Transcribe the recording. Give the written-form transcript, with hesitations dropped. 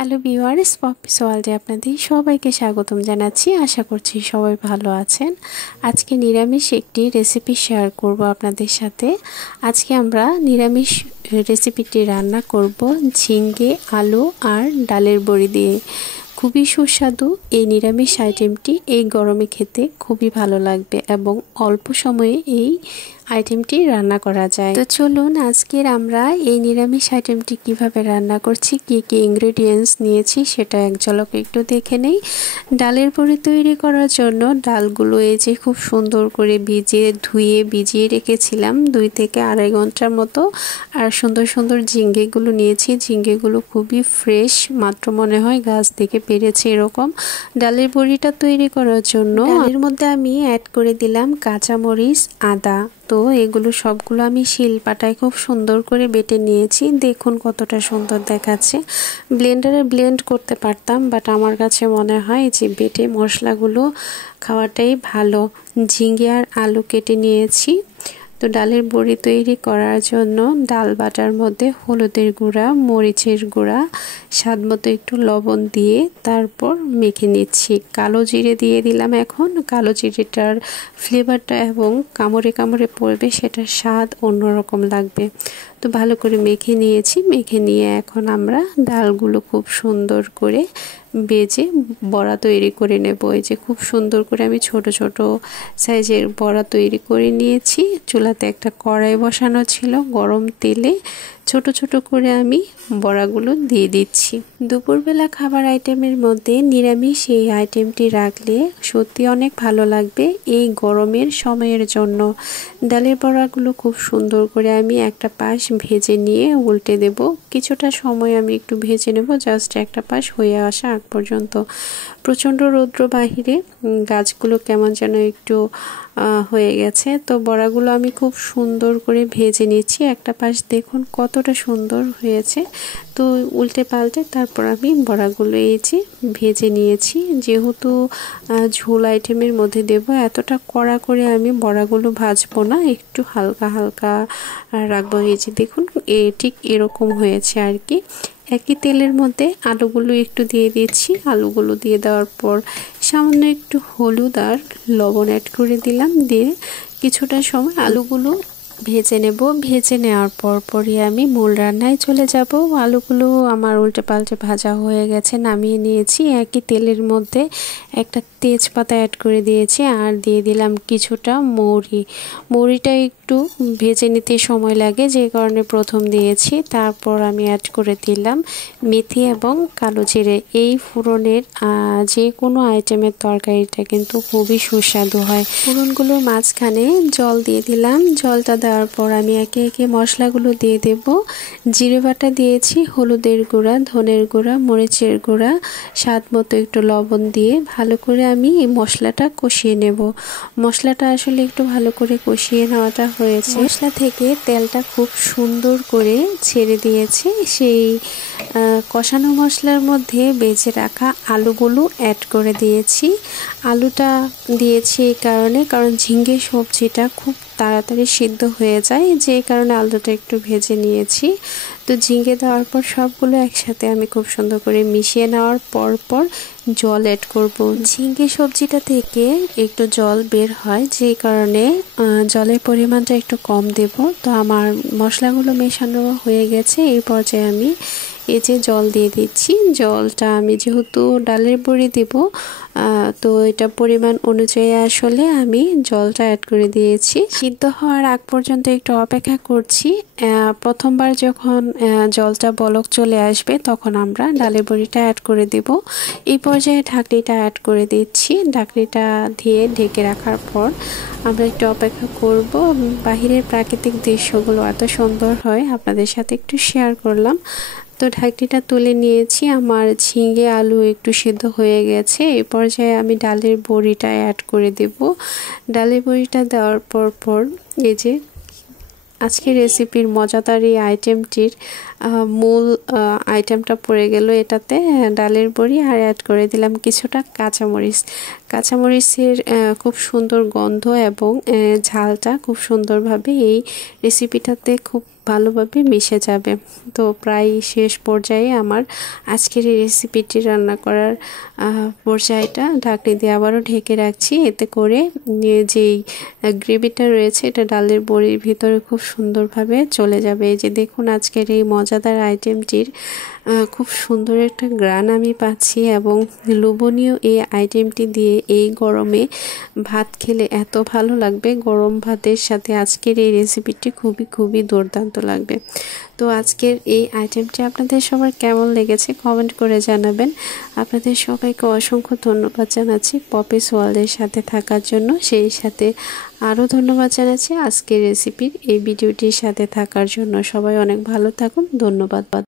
Hello viewers, poppy ওয়ার্ল্ডে আপনাদের সবাইকে স্বাগতম জানাচ্ছি। আশা করছি সবাই ভালো আছেন। আজকে নিরামিষ একটি রেসিপি শেয়ার করব আপনাদের সাথে। আজকে আমরা নিরামিষ রেসিপিটি রান্না করব ঝিঙ্গে, আলু আর ডালের বড়ি দিয়ে। খুবই সুস্বাদু এই নিরামিষ আইটেমটি এই গরমে খেতে খুবই ভালো লাগবে এবং অল্প সময়ে এই আইটেমটি রান্না করা যায়। তো চলুন আজকের আমরা এই নিরামিষ আইটেমটি কিভাবে রান্না করছি, কি কি ইনগ্রেডিয়েন্টস নিয়েছি সেটা এক ঝলক একটু দেখে নেই। ডালের বড়ি তৈরি করার জন্য ডালগুলো এই যে খুব সুন্দর করে ধুয়ে রেখেছিলাম 2 থেকে আড়াই ঘন্টার মতো। আর সুন্দর সুন্দর ঝিঙ্গেগুলো নিয়েছি। ঝিঙ্গেগুলো খুবই ফ্রেশ, মাত্র মনে হয় গাছ থেকে পেরেছে এরকম। ডালের বড়িটা তৈরি করার জন্য ডালের মধ্যে আমি অ্যাড করে দিলাম কাঁচামরিচ, আদা। তো এগুলো সবগুলো আমি শিলপাটায় খুব সুন্দর করে বেটে নিয়েছি। দেখুন কতটা সুন্দর দেখাচ্ছে। ব্লেন্ডারে ব্লেন্ড করতে পারতাম, বাট আমার কাছে মনে হয় যে বেটে মশলাগুলো খাওয়াটাই ভালো। ঝিঙ্গে আর আলু কেটে নিয়েছি। তো ডালের বড়ি তৈরি করার জন্য ডাল বাটার মধ্যে হলুদের গুঁড়া, মরিচের গুঁড়া, স্বাদ মতো একটু লবণ দিয়ে তারপর মেখে নিচ্ছি। কালো জিরে দিয়ে দিলাম। এখন কালো জিরেটার ফ্লেভারটা এবং কামড়ে কামড়ে পড়বে, সেটার স্বাদ অন্যরকম লাগবে। তো ভালো করে মেখে নিয়েছি। মেখে নিয়ে এখন আমরা ডালগুলো খুব সুন্দর করে বেজে বড়া তৈরি করে নেব। এই যে খুব সুন্দর করে আমি ছোট ছোট সাইজের বড়া তৈরি করে নিয়েছি। চুলাতে একটা কড়াই বসানো ছিল, গরম তেলে ছোট ছোট করে আমি বড়াগুলো দিয়ে দিচ্ছি। দুপুরবেলা খাবার আইটেমের মধ্যে নিরামিষ এই আইটেমটি রাখলে সত্যি অনেক ভালো লাগবে এই গরমের সময়ের জন্য। ডালের বড়াগুলো খুব সুন্দর করে আমি একটা পাশ ভেজে নিয়ে উল্টে দেব। কিছুটা সময় আমি একটু ভেজে নেব, জাস্ট একটা পাশ হয়ে আসা আগ পর্যন্ত। প্রচণ্ড রৌদ্র বাহিরে, গাছগুলো কেমন যেন একটু হয়ে গেছে। তো বড়াগুলো আমি খুব সুন্দর করে ভেজে নিচ্ছি। একটা পাশ দেখুন কতটা সুন্দর হয়েছে। তো উল্টে পাল্টে তারপর আমি বড়াগুলো এই যে ভেজে নিয়েছি। যেহেতু ঝোল আইটেমের মধ্যে দেব, এতটা কড়া করে আমি বড়াগুলো ভাজবো না, একটু হালকা হালকা রাখবো। এই যে দেখুন ঠিক এরকম হয়েছে আর কি। একই তেলের মধ্যে আলুগুলো একটু দিয়ে দিচ্ছি। আলুগুলো দিয়ে দেওয়ার পর সামান্য একটু হলুদ আর লবণ অ্যাড করে দিলাম। দিয়ে কিছুটা সময় আলুগুলো ভেজে নেব। ভেজে নেওয়ার পরই আমি মূল রান্নায় চলে যাব। আলুগুলো আমার উল্টে পাল্টে ভাজা হয়ে গেছে, নামিয়ে নিয়েছি। একই তেলের মধ্যে একটা তেজপাতা অ্যাড করে দিয়েছি আর দিয়ে দিলাম কিছুটা মৌরিটা একটু ভেজে নিতে সময় লাগে, যে কারণে প্রথম দিয়েছি। তারপর আমি অ্যাড করে দিলাম মেথি এবং কালো জিরে। এই ফোড়নের যে কোনো আইটেমের তরকারিটা কিন্তু খুবই সুস্বাদু হয়। ফোড়নগুলোর মাঝখানে জল দিয়ে দিলাম। জলটা দেওয়ার পর আমি একে একে মশলাগুলো দিয়ে দেব। জিরে বাটা দিয়েছি, হলুদের গুঁড়া, ধনের গুঁড়া, মরিচের গুঁড়া, স্বাদ মতো একটু লবণ দিয়ে ভালো করে আমি এই মশলাটা কষিয়ে নেব। মশলাটা আসলে একটু ভালো করে কষিয়ে নেওয়াটা হয়েছে। মশলা থেকে তেলটা খুব সুন্দর করে ছেড়ে দিয়েছে। সেই কষানো মশলার মধ্যে বেজে রাখা আলুগুলো অ্যাড করে দিয়েছি। আলুটা দিয়েছি এই কারণ ঝিঙ্গে সবজিটা খুব তাড়াতাড়ি সিদ্ধ হয়ে যায়, যে কারণে আলুটা একটু ভেজে নিয়েছি। তো ঝিঙ্গে দেওয়ার পর সবগুলো একসাথে আমি খুব সুন্দর করে মিশিয়ে নেওয়ার পর জল অ্যাড করব। ঝিঙ্গে সবজিটা থেকে একটু জল বের হয়, যে কারণে জলের পরিমাণটা একটু কম দেব। তো আমার মশলাগুলো মেশানো হয়ে গেছে। এই পর্যায়ে আমি এই যে জল দিয়ে দিচ্ছি। জলটা আমি যেহেতু ডালের বড়ি দেব, তো এটা পরিমাণ অনুযায়ী আসলে আমি জলটা অ্যাড করে দিয়েছি। সিদ্ধ হওয়ার আগ পর্যন্ত একটু অপেক্ষা করছি। প্রথমবার যখন জলটা বলক চলে আসবে তখন আমরা ডালের বড়িটা অ্যাড করে দেব। এই পর্যায়ে ঢাকনিটা অ্যাড করে দিচ্ছি। ঢাকনিটা দিয়ে ঢেকে রাখার পর আমরা একটু অপেক্ষা করব। বাহিরের প্রাকৃতিক দৃশ্যগুলো এত সুন্দর হয়, আপনাদের সাথে একটু শেয়ার করলাম। তো ঢাকনিটা তুলে নিয়েছি। আমার ঝিঙ্গে আলু একটু সিদ্ধ হয়ে গেছে। এই পর্যায়ে আমি ডালের বড়িটা অ্যাড করে দেব। ডালের বড়িটা দেওয়ার পর এই যে আজকের রেসিপির মজাদার এই আইটেমটির মূল আইটেমটা পড়ে গেল এটাতে, ডালের বড়ি। আর অ্যাড করে দিলাম কিছুটা কাঁচামরিচের খুব সুন্দর গন্ধ এবং ঝালটা খুব সুন্দরভাবে এই রেসিপিটাতে খুব ভালোভাবে মিশে যাবে। তো প্রায় শেষ পর্যায়ে আমার আজকের এই রেসিপিটি রান্না করার পর্যায়টা ঢাকনি দিয়ে আবারও ঢেকে রাখছি। এতে করে যেই গ্রেভিটা রয়েছে এটা ডালের বড়ির ভিতরে খুব সুন্দরভাবে চলে যাবে। এই যে দেখুন আজকের এই মজাদার আইটেমটির খুব সুন্দর একটা ঘ্রাণ আমি পাচ্ছি এবং লোভনীয় এই আইটেমটি দিয়ে এই গরমে ভাত খেলে এত ভালো লাগবে। গরম ভাতের সাথে আজকের এই রেসিপিটি খুবই দুর্দান্ত লাগবে। তো আজকের এই আইটেমটি আপনাদের সবার কেমন লেগেছে কমেন্ট করে জানাবেন। আপনাদের সবাইকে অসংখ্য ধন্যবাদ জানাচ্ছি পপিস ওয়ার্ল্ডের সাথে থাকার জন্য, সেই সাথে আরও ধন্যবাদ জানাচ্ছি আজকের রেসিপির এই ভিডিওটির সাথে থাকার জন্য। সবাই অনেক ভালো থাকুন, ধন্যবাদ।